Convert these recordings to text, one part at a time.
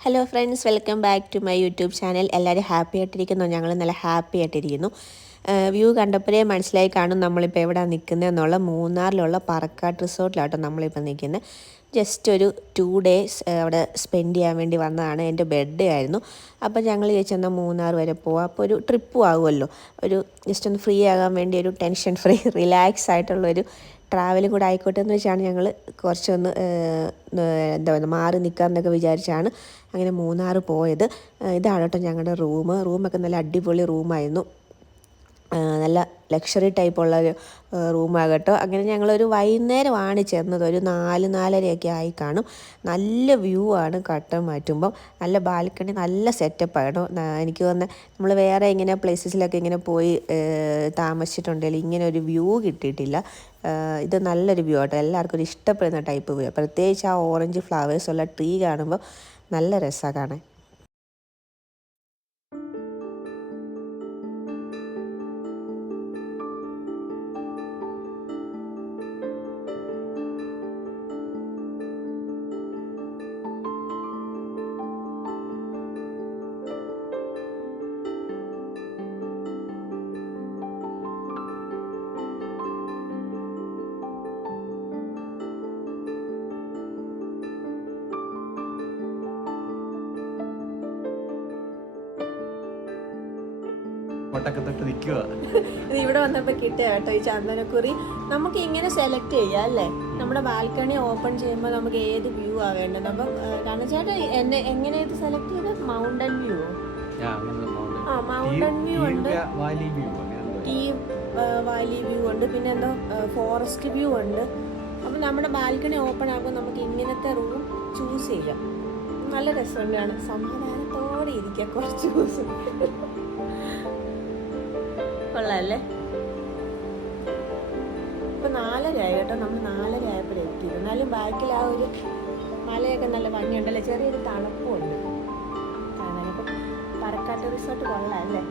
Hello friends welcome back to my YouTube channel എല്ലാവരും happy ആയിട്ടിരിക്കുന്നു. ഞങ്ങൾ നല്ല ഹാപ്പി ആയിട്ടിരിക്കുന്നു. വ്യൂ കണ്ടപ്പോഴേ മനസ്സിലായി കാണും നമ്മളിപ്പോൾ എവിടെയാണ് നിൽക്കുന്നത് എന്നുള്ള മൂന്നാറിലുള്ള പറക്കാട്ട് റിസോർട്ടിലാട്ടോ നമ്മളിപ്പോൾ നിൽക്കുന്നത് ജസ്റ്റ് ഒരു ടു ഡേയ്സ് അവിടെ സ്പെൻഡ് ചെയ്യാൻ വേണ്ടി വന്നതാണ്. എന്റെ ബർത്ത്ഡേ ആയിരുന്നു. അപ്പോൾ ഞങ്ങൾ ചോദിച്ചെന്നാൽ മൂന്നാർ വരെ പോവാം. അപ്പോൾ ഒരു ട്രിപ്പും ആകുമല്ലോ ഒരു ജസ്റ്റ് ഒന്ന് ഫ്രീ ആകാൻ വേണ്ടി ഒരു ടെൻഷൻ ഫ്രീ റിലാക്സ് ആയിട്ടുള്ളൊരു ട്രാവലും കൂടെ ആയിക്കോട്ടെ എന്ന് വെച്ചാണ് ഞങ്ങൾ കുറച്ചൊന്ന് എന്താ പറയുക മാറി നിൽക്കാമെന്നൊക്കെ വിചാരിച്ചാണ് അങ്ങനെ മൂന്നാർ പോയത്. ഇതാണ് കേട്ടോ ഞങ്ങളുടെ റൂം റൂമൊക്കെ നല്ല അടിപൊളി റൂമായിരുന്നു നല്ല ലക്ഷറി ടൈപ്പുള്ള ഒരു റൂമാകട്ടോ. അങ്ങനെ ഞങ്ങളൊരു വൈകുന്നേരമാണ് ചെന്നത്. ഒരു നാല് നാലരയൊക്കെ ആയി കാണും. നല്ല വ്യൂ ആണ് കട്ടൻ മാറ്റുമ്പം. നല്ല ബാൽക്കണി നല്ല സെറ്റപ്പാണ്. എനിക്ക് തോന്നുന്നത് നമ്മൾ വേറെ ഇങ്ങനെ പ്ലേസസിലൊക്കെ ഇങ്ങനെ പോയി താമസിച്ചിട്ടുണ്ടെങ്കിൽ ഇങ്ങനെ ഒരു വ്യൂ കിട്ടിയിട്ടില്ല. ഇത് നല്ലൊരു വ്യൂ ആട്ടോ. എല്ലാവർക്കും ഒരു ഇഷ്ടപ്പെടുന്ന ടൈപ്പ് വ്യൂ. പ്രത്യേകിച്ച് ആ ഓറഞ്ച് ഫ്ലവേഴ്സുള്ള ട്രീ കാണുമ്പോൾ നല്ല രസമാണ് കാണാൻ. മുട്ടൊക്കെ തൊട്ട് നിൽക്കുക. ഇത് ഇവിടെ വന്നപ്പോൾ കിട്ടുക കേട്ടോ ഈ ചന്ദനക്കുറി. നമുക്ക് ഇങ്ങനെ സെലക്ട് ചെയ്യാം അല്ലേ? നമ്മുടെ ബാൽക്കണി ഓപ്പൺ ചെയ്യുമ്പോൾ നമുക്ക് ഏത് വ്യൂ ആ വേണ്ടത്? അപ്പം കാരണം ചേട്ടാ എന്നെ എങ്ങനെ ഇത് സെലക്ട് ചെയ്ത്? മൗണ്ടൻ വ്യൂ ആ മൗണ്ടൻ വ്യൂ ഉണ്ട്. ടീ വാലി വ്യൂ ഉണ്ട്. പിന്നെ എന്തോ ഫോറസ്റ്റ് വ്യൂ ഉണ്ട്. അപ്പം നമ്മുടെ ബാൽക്കണി ഓപ്പൺ ആകുമ്പോൾ നമുക്ക് ഇങ്ങനത്തെ റൂം ചൂസ് ചെയ്യാം. നല്ല രസമുണ്ടാണ് സമാധാനത്തോടെ ഇരിക്കുക കുറച്ച് ദിവസം. കൊള്ളാല്ലേ ഇപ്പൊ നാലര ആയി കേട്ടോ. നമ്മൾ നാലര ആയപ്പോഴേ എത്തിയത് എന്നാലും ബാക്കിൽ ആ ഒരു മലയൊക്കെ നല്ല ഭംഗിയുണ്ടല്ലേ? ചെറിയൊരു തണുപ്പുണ്ട്. കാണാനൊക്കെ പറക്കാട്ട് റിസോർട്ട് കൊള്ളാല്ലേ?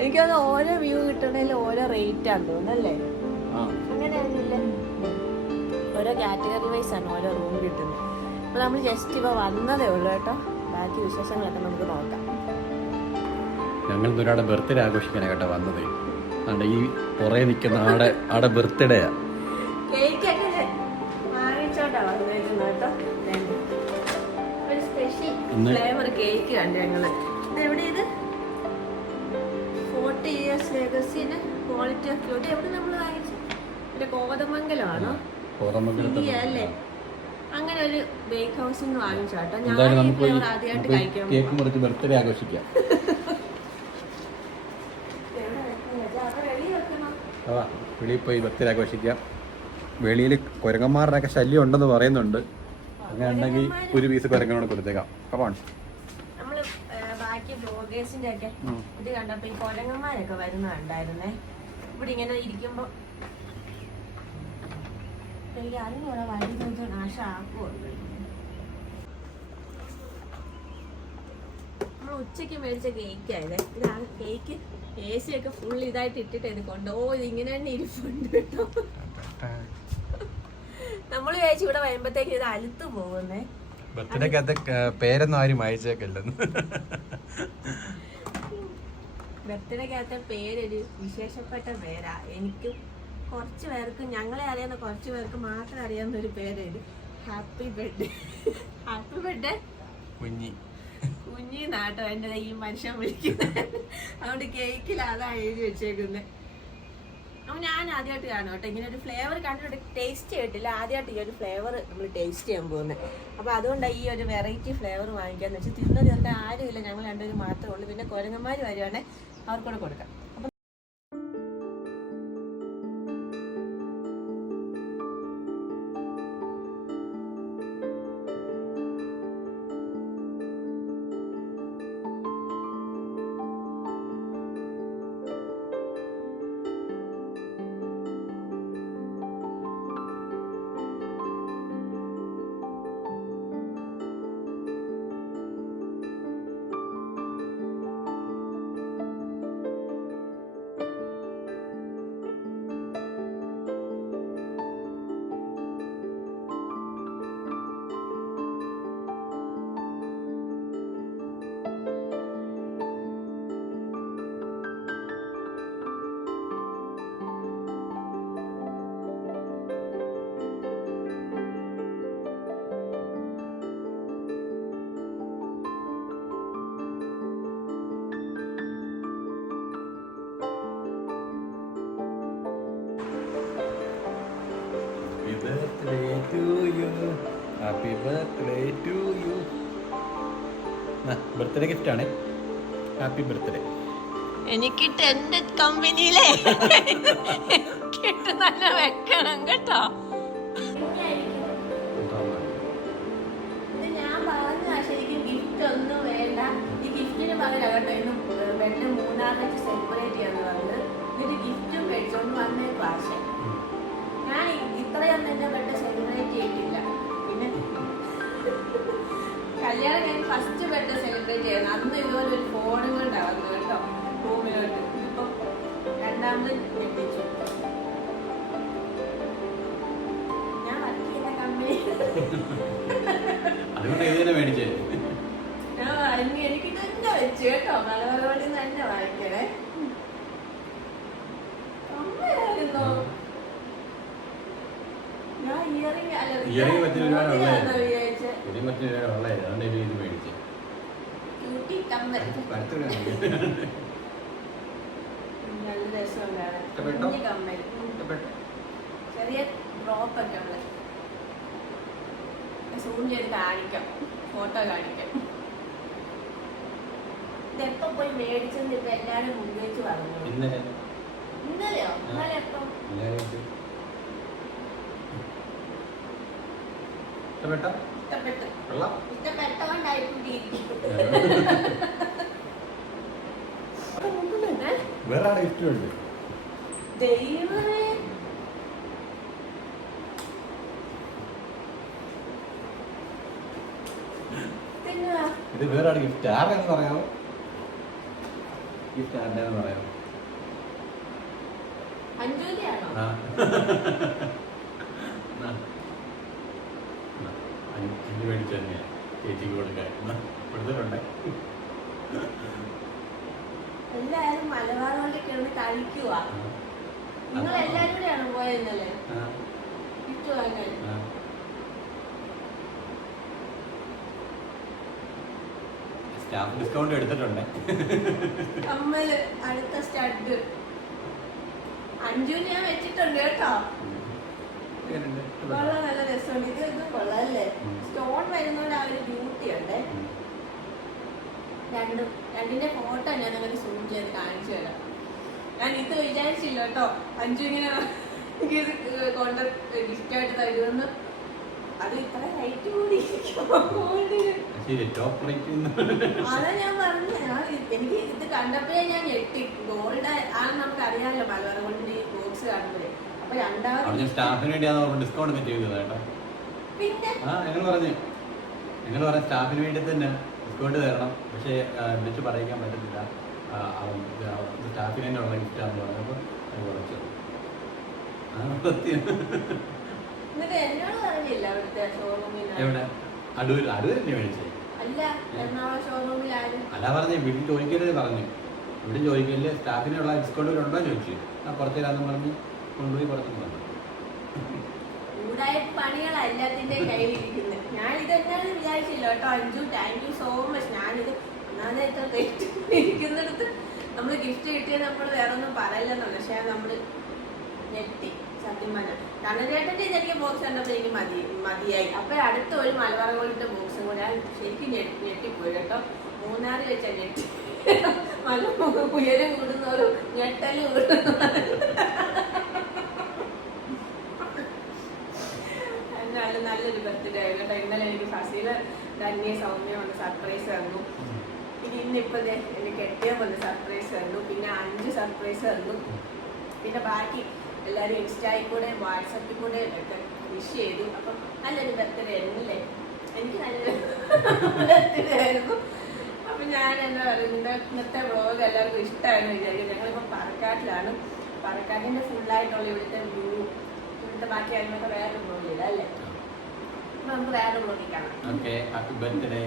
എനിക്കത് ഓരോ വ്യൂ കിട്ടണേൽ ഓരോ റേറ്റ് ആണ് തോന്നുന്നല്ലേ? അങ്ങനെയാണെന്നില്ല ഓരോ കാറ്റഗറി വൈസ് ആണ് ഓരോ റൂം കിട്ടുന്നത്. അപ്പോൾ നമ്മൾ ജസ്റ്റ് ഇപ്പോൾ വന്നതേ ഉള്ളൂ കേട്ടോ. ബാക്കി വിശേഷങ്ങളൊക്കെ നമുക്ക് നോക്കാം. ഞങ്ങൾ ഒരാടെ ബർത്ത്ഡേ ആഘോഷിക്കാനാണ് കേട്ടോ വന്നത്. അവിടെ ഈ പുറകെ നിൽക്കുന്ന ആടെ ആടെ ബർത്ത്ഡേയാ ഫ്ലേവർ കേക്ക് കണ്ടു ഞങ്ങൾ. ഇത് എവിടെ ഇത് ഫോർട്ടി ഇയേഴ്സ് ലെഗസിന് ക്വാളിറ്റി ഓഫ് എവിടെ നമ്മൾ വാങ്ങിച്ചു പിന്നെ കോതമംഗലമാണോ? കോതമംഗലത്ത് അല്ലേ അങ്ങനെ ഒരു ബേക്ക് ഹൗസിൽ നിന്ന് വാങ്ങിച്ചു ഞാൻ നമുക്ക് ആദ്യമായിട്ട് കഴിക്കാൻ കേക്ക് മുറിച്ച് ബർത്ത്ഡേ ആഘോഷിക്കാം. വെളിയിൽ പോയി ബർത്ത്ഡേ ആഘോഷിക്കാം. വെളിയിൽ കുരങ്ങന്മാരുടെയൊക്കെ ശല്യം ഉണ്ടെന്ന് പറയുന്നുണ്ട്. അങ്ങനെ ഉണ്ടെങ്കിൽ ഒരു പീസ് കുരങ്ങനോട് കൊടുത്തേക്കാം. നമ്മൾ ബാക്കി ബ്ലോഗേഴ്സിന്റെ ഒക്കെ ഇത് കണ്ടപ്പോ ഈ കൊരങ്ങന്മാരൊക്കെ വരുന്നുണ്ടായിരുന്നേ ഇവിടെ ഇങ്ങനെ ഇരിക്കുമ്പോ എനിക്ക് അറിഞ്ഞൂടെ വരുന്നത് നാശാക്കുമല്ലോ നമ്മൾ ഉച്ചയ്ക്ക് മേടിച്ച കേക്ക് ആയത് ഇതാണ് കേക്ക്. എ സി ഒക്കെ ഫുൾ ഇതായിട്ട് ഇട്ടിട്ട് ഇത് കൊണ്ട് ഓ ഇത് ഇങ്ങനെ തന്നെ ഇരിപ്പുണ്ട് കേട്ടോ. നമ്മൾ വിചാരിച്ചു ഇവിടെ വരുമ്പോഴത്തേക്ക് ഇത് അലുത്ത് പോകുന്നേ. ബർത്ത്ഡേക്കകത്ത് പേരൊന്നും ആരും അയച്ചേക്കല്ലെന്ന്. ബർത്ത്ഡേക്കകത്തെ പേരൊരു വിശേഷപ്പെട്ട പേരാ. എനിക്കും കുറച്ച് പേർക്ക് ഞങ്ങളെ അറിയുന്ന കുറച്ച് പേർക്ക് മാത്രം അറിയാവുന്ന ഒരു പേരായിരുന്നു ഹാപ്പി ബർത്ത്ഡേ ഹാപ്പി ബർത്ത്ഡേ കുഞ്ഞി. കുഞ്ഞി നാട്ടോ എന്റെ ഈ മനുഷ്യൻ വിളിക്കുന്നത് അതുകൊണ്ട് കേക്കിൽ അതാ എഴുതി വെച്ചേക്കുന്നത് അപ്പം ഞാൻ ആദ്യമായിട്ട് കാണും കേട്ടോ. ഇങ്ങനെ ഒരു ഫ്ലേവർ കണ്ടിട്ട് ടേസ്റ്റ് ചെയ്തിട്ടില്ല ആദ്യമായിട്ട് ഈ ഒരു ഫ്ലേവർ നമ്മൾ ടേസ്റ്റ് ചെയ്യാൻ പോകുന്നത് അപ്പോൾ അതുകൊണ്ടാണ് ഈ ഒരു വെറൈറ്റി ഫ്ലേവർ വാങ്ങിക്കാന്ന് വെച്ചാൽ തിന്നു തീർക്കാൻ ആരുമില്ല. ഞങ്ങൾ രണ്ടുപേരും മാത്രമേ ഉള്ളൂ. പിന്നെ കുരങ്ങന്മാർ വരുവാണെങ്കിൽ അവർക്കൂടെ കൊടുക്കാം. Birthday to you happy birthday to you birthday gift ആണ്. ഹാപ്പി ബർത്ത്ഡേ എനിക്ക് എന്റെ കമ്പനിയിലെ നല്ല വെക്കണം കേട്ടോ. സെപ്പറേറ്റ് ചെയ്യാന്ന് പറഞ്ഞ എന്നിട്ട് ഗിഫ്റ്റും ഒന്നും വേണ്ട. ഈ എന്റെ ബർത്ത്ഡേ സെലിബ്രേറ്റ് ചെയ്തിട്ടില്ല. പിന്നെ കല്യാണം ഞാൻ ഫസ്റ്റ് ബർത്ത്ഡേ സെലിബ്രേറ്റ് ചെയ്യുന്നത് അന്ന് ഇതുപോലെ ഒരു ഫോണും കൊണ്ടാണ് വന്നത് കേട്ടോ. റൂമിലോട്ട് ഇപ്പം രണ്ടാമത് ഇയറിംഗ് അല്ല Earring പത്തിന് ഒരുപാട് മോതിരാണെന്നാ ഉള്ളതായിരുന്നു. വിചാരിച്ചെ. ഒരു ഇത് മേടിച്ചേ. കമ്മൽ ഇഷ്ടപ്പെട്ടു? ചെറിയ ഡ്രോപ്പ് ഒക്കെ ഉള്ളത്. സൂം ചെയ്ത് കാണിക്കാം. ഫോട്ടോ കാണിക്കാം. ഇതെപ്പോ പോയി മേടിച്ചെന്ന് ഇപ്പൊ എല്ലാരും മുമ്പ് വെച്ച് പറഞ്ഞു. ഇന്നലെ. ഇന്നലെയോ? ഇന്നലെ എപ്പോ? ഇഷ്ടപ്പെട്ടോ? വേറെ ആടെ ഇഷ്ടമുണ്ട്? ഇത് വേറെ ആടെ ഗിഫ്റ്റ് ആരെന്ന് പറയാമോ ഗിഫ്റ്റ് ആരുടെയാണെന്ന് പറയാമോ അഞ്ജലിയാണോ. ആ. ആ. അഞ്ച് വേണ്ടി തന്നെയാണ് തന്നെയാ ചേച്ചിക്ക് കൊടുക്കാൻ എന്നാ, കൊടുത്തിട്ടുണ്ടേ എല്ലാരും കിടന്ന് നിങ്ങൾ എല്ലാരും കൂടെയാണ് പോയത് ഇന്നലെ ആ, ഗിഫ്റ്റ് വാങ്ങാൻ സ്റ്റാഫ് ഡിസ്കൗണ്ട് എടുത്തിട്ടുണ്ട്. നമ്മൾ അടുത്ത സ്റ്റഡ്. അഞ്ചുവിന് ഞാൻ വെച്ചിട്ടുണ്ട് കേട്ടോ. കൊള്ളാം നല്ല രസമുണ്ട്. ഇത് ഇത് കൊള്ളാല്ലേ? സ്റ്റോൺ വരുന്നോണ്ട് ആ ഒരു ബ്യൂട്ടി ഉണ്ട്. രണ്ടും രണ്ടിന്റെ ഫോട്ടോ ഞാൻ അങ്ങനെ സൂം ചെയ്ത് കാണിച്ചു തരാം. ഞാൻ ഇത് വിചാരിച്ചില്ല കേട്ടോ. അഞ്ചു ഇങ്ങനെ ഇത് കൊണ്ട് ഗിഫ്റ്റായിട്ട് തരുമെന്ന്. അത് ഇത്ര റേറ്റ് കൂടി അതാ ഞാൻ പറഞ്ഞു. എനിക്ക് ഇത് കണ്ടപ്പോഴേ ഞാൻ ഞെട്ടി. ഗോൾഡ് ആണെന്ന് നമുക്ക് അറിയാമല്ലോ മലബാർ ഗോൾഡിന്റെ ഈ ബോക്സ് കാണുമ്പോഴേ. അപ്പൊ അവിടെ സ്റ്റാഫിന് വേണ്ടിയാണ് ഡിസ്കൗണ്ട് ചെയ്തത് കേട്ടോ. പിന്നെ? ആ ഞങ്ങൾ പറഞ്ഞു ഞങ്ങൾ പറഞ്ഞ സ്റ്റാഫിന് വേണ്ടി തന്നെ ഡിസ്കൗണ്ട് തരണം. പക്ഷേ വിളിച്ച് പറയിക്കാൻ പറ്റത്തില്ല. ആ, അവൻ ഇത് സ്റ്റാഫിന് തന്നെ ഉള്ള ഗിഫ്റ്റാന്ന് പറഞ്ഞപ്പോൾ അത് കുറച്ചു. അതാണ് സത്യം. എന്നിട്ട് എന്നോട് പറഞ്ഞില്ല അവിടുത്തെ ഷോറൂമിൽ എവിടെ? അടൂർ അടൂർ തന്നെ മേടിച്ചേ. അല്ല എറണാകുളം അല്ല പറഞ്ഞേ വീട്ടിൽ ചോദിക്കരുത് പറഞ്ഞു. വീട്ടിൽ ചോദിക്കൽ സ്റ്റാഫിനുള്ള ഡിസ്കൗണ്ട് ഉണ്ടോ ചോദിച്ചു. ആ പുറത്ത് പറഞ്ഞു പറഞ്ഞ്. കൊണ്ടുപോയി പുറത്തു പറഞ്ഞു ചൂടായ കയ്യിലിരിക്കുന്നത്. ഞാൻ വിചാരിച്ചില്ല കേട്ടോ. അഞ്ചു താങ്ക് യു സോ മച്ച് ഞാനിത് ഒന്നാമത് എത്ര തെറ്റ് നമ്മൾ ഗിഫ്റ്റ് കിട്ടിയ നമ്മൾ വേറെ ഒന്നും പക്ഷെ നമ്മൾ ഞെട്ടി സത്യം പറഞ്ഞാൽ കണ്ണനേട്ടന്റെ ഇതെനിക്ക് ബോക്സ് കണ്ടപ്പോൾ എനിക്ക് അപ്പോൾ അടുത്ത ഒരു ശരിക്കും ഞെട്ടി ഞെട്ടിപ്പോയി കേട്ടോ. മൂന്നാറിൽ വെച്ചാൽ ഞെട്ടി. മല ഉയരം കൂടുന്നവരും ഞെട്ടലും കൂടുന്നവരും എന്നാലും നല്ലൊരു ബർത്ത്ഡേ ആയിരുന്നു. കേട്ടോ. ഇന്നലെ എനിക്ക് ഫസീല ധന്യ സൗമ്യ വന്ന് സർപ്രൈസ് തന്നു. പിന്നെ ഇന്നിപ്പോൾ എനിക്ക് കെട്ടിയ വന്ന് സർപ്രൈസ് തന്നു. പിന്നെ അഞ്ച് സർപ്രൈസ് തന്നു. പിന്നെ ബാക്കി എല്ലാവരും ഇൻസ്റ്റായി കൂടെ വാട്സപ്പിൽ കൂടെ ഒക്കെ വിഷ് ചെയ്തു. അപ്പം നല്ലൊരു ബർത്ത്ഡേ ആയിരുന്നില്ലേ? എനിക്ക് നല്ലൊരു ബർത്ത്ഡേ ആയിരുന്നു. അപ്പം ഞാൻ എന്താ പറയുന്നത് ഇന്നത്തെ വ്ളോഗ് എല്ലാവർക്കും ഇഷ്ടമായിരുന്നു വിചാരിക്കും ഞങ്ങളിപ്പോൾ പറക്കാട്ടിലാണ്. പറക്കാട്ടിന്റെ ഫുള്ളായിട്ടുള്ള ഇവിടുത്തെ വ്യൂ ഇവിടുത്തെ ബാക്കി കാര്യങ്ങളൊക്കെ വേറെ വ്ളോഗില്ല അല്ലേ? നമുക്ക് വേറെ വ്ളോഗിൽ കാണാം ഓക്കെ ഹാപ്പി ബർത്ത്ഡേ